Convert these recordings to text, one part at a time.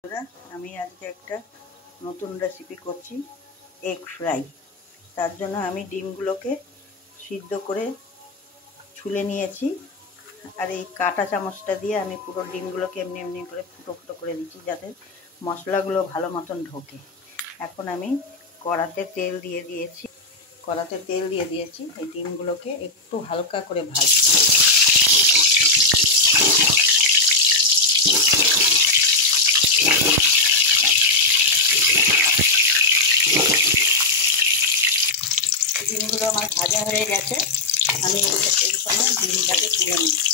বন্ধুরা, আমি আজকে একটা নতুন রেসিপি করছি, এগ ফ্রাই। তার জন্য আমি ডিমগুলোকে সিদ্ধ করে ছুলে নিয়েছি, আর এই কাঁটা চামচটা দিয়ে আমি পুরো ডিমগুলোকে এমনি এমনি করে ফুটো ফুটো করে দিচ্ছি, যাতে মশলাগুলো ভালো মতন ঢোকে। এখন আমি কড়াতে তেল দিয়ে দিয়েছি, এই ডিমগুলোকে একটু হালকা করে ভাজবো। ডিমগুলো আমার ভাজা হয়ে গেছে, আমি এই সময় ডিমটাকে তুলে নিচ্ছি।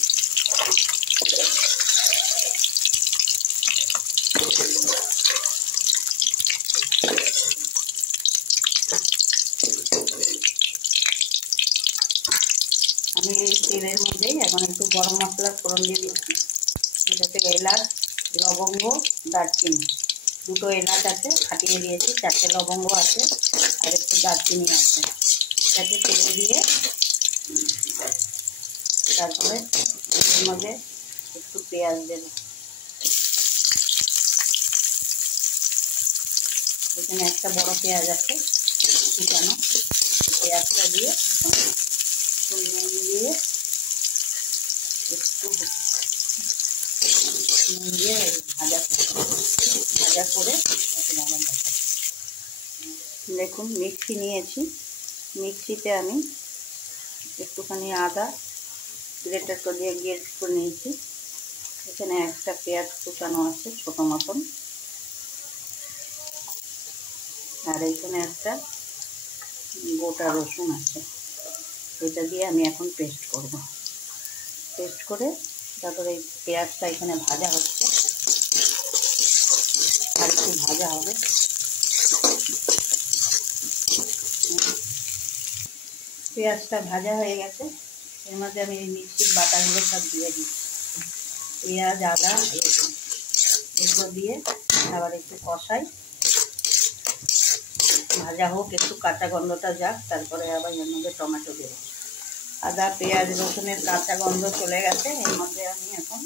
আমি এই তেলের মধ্যেই এখন একটু গরম মশলার ফোড়ন দিয়ে দিচ্ছি। এটাতে এলাচ, লবঙ্গ, দারচিনি, দুটো এলাচ আছে ফাটিয়ে দিয়েছি, 4টে লবঙ্গ আছে, আর একটু দারচিনি আছে। এটাকে তেলে দিয়ে তারপরে এর মধ্যে একটু পেঁয়াজ দেবো। এখানে একটা বড় পেঁয়াজ আছে কুচানো, পেঁয়াজটা দিয়ে নুন দিয়ে একটু নুন দিয়ে ভাজা করে দেখুন মিক্সি নিয়েছি, মিক্সিতে আমি একটুখানি আদা গ্রেটার করে নিয়েছি। এখানে একটা পেঁয়াজ কুচানো আছে ছোটো মতন, আর এইখানে একটা গোটা রসুন আছে। এটা দিয়ে আমি এখন পেস্ট করব। পেস্ট করে তারপরে এই পেঁয়াজটা এখানে ভাজা হচ্ছে, আর একটু ভাজা হবে। পেঁয়াজটা ভাজা হয়ে গেছে, এর মধ্যে আমি এই মিক্সির বাটাগুলো সব দিয়ে দিচ্ছি। পেঁয়াজ, আদা, রসুন এগুলো দিয়ে আবার একটু কষাই, ভাজা হোক, একটু কাঁচা গন্ধটা যাক, তারপরে আবার এর মধ্যে টমেটো দেবো। আদা, পেঁয়াজ, রসুনের কাঁচা গন্ধ চলে গেছে, এর মধ্যে আমি এখন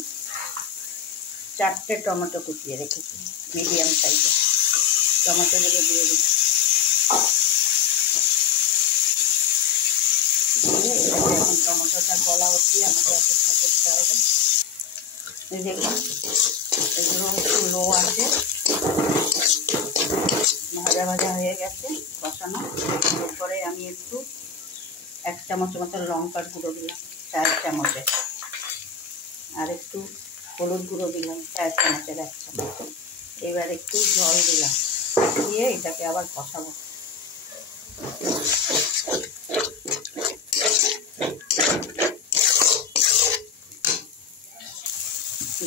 4টে টমেটো কুচিয়ে রেখেছি, মিডিয়াম সাইজের টমেটোগুলো দিয়ে দিচ্ছি। দিয়ে এটাকে এখন টমেটোটা গলা অবধি আমাকে অপেক্ষা করতে হবে। দেখুন এগুলো একটু লো আছে, ভাজা ভাজা হয়ে গেছে, কষানো। এরপরে আমি একটু 1 চামচ মতো লঙ্কার গুঁড়ো দিলাম, 4 চামচে, আর একটু হলুদ গুঁড়ো দিলাম 4 চামচের 1 চামচ। এবার একটু জল দিলাম, দিয়ে এটাকে আবার কষাবো।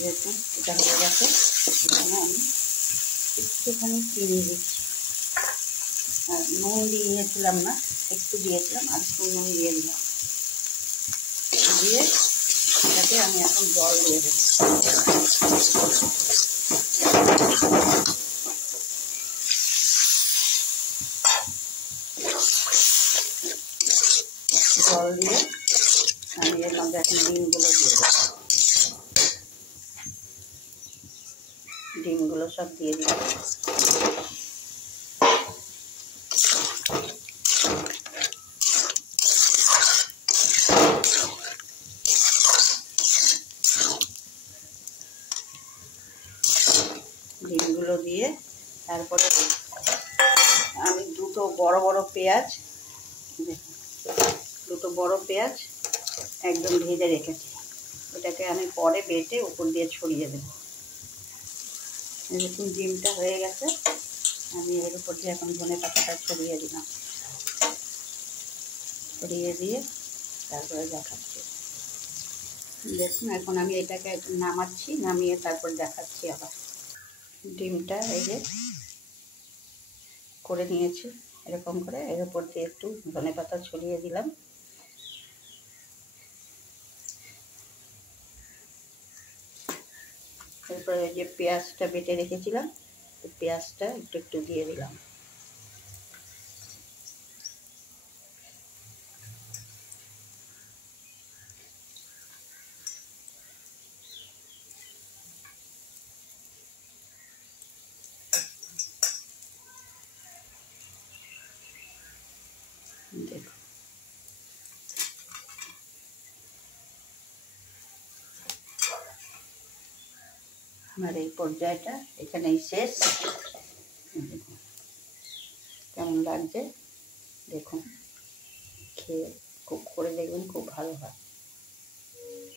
দেখুন এটা হয়ে গেছে, এখানে আমি একটুখানি চিনি দিচ্ছি, আর নুন দিয়েছিলাম না, একটু দিয়েছিলাম, আর একটু নুন দিয়ে দিলাম। দিয়ে এটাকে আমি এখন জল দিয়ে দেবো। জল দিয়ে আমি এর মধ্যে এখন ডিমগুলো দিয়ে দেবো। ডিমগুলো সব দিয়ে দিলাম। ডিমগুলো দিয়ে তারপরে আমি দুটো বড় পেঁয়াজ একদম ভেজে রেখেছি, এটাকে আমি পরে বেটে উপর দিয়ে ছড়িয়ে দেবো। দেখুন ডিমটা হয়ে গেছে, আমি এর উপর দিয়ে এখন ধনেপাতাটা ছড়িয়ে দিলাম। ছড়িয়ে দিয়ে তারপরে দেখাচ্ছি। দেখুন এখন আমি এটাকে নামাচ্ছি, নামিয়ে তারপর দেখাচ্ছি আবার। ডিমটা এই যে করে নিয়েছি, এরকম করে এর উপর দিয়ে একটু ধনেপাতা ছড়িয়ে দিলাম। এরপরে যে পেঁয়াজটা বেটে রেখেছিলাম, পেঁয়াজটা একটু একটু দিয়ে দিলাম। দেখুন আমার এই পর্যায়টা এখানেই শেষ। দেখুন কেমন লাগছে, দেখুন খেয়ে খুব করে দেখবেন, খুব ভালো হয়।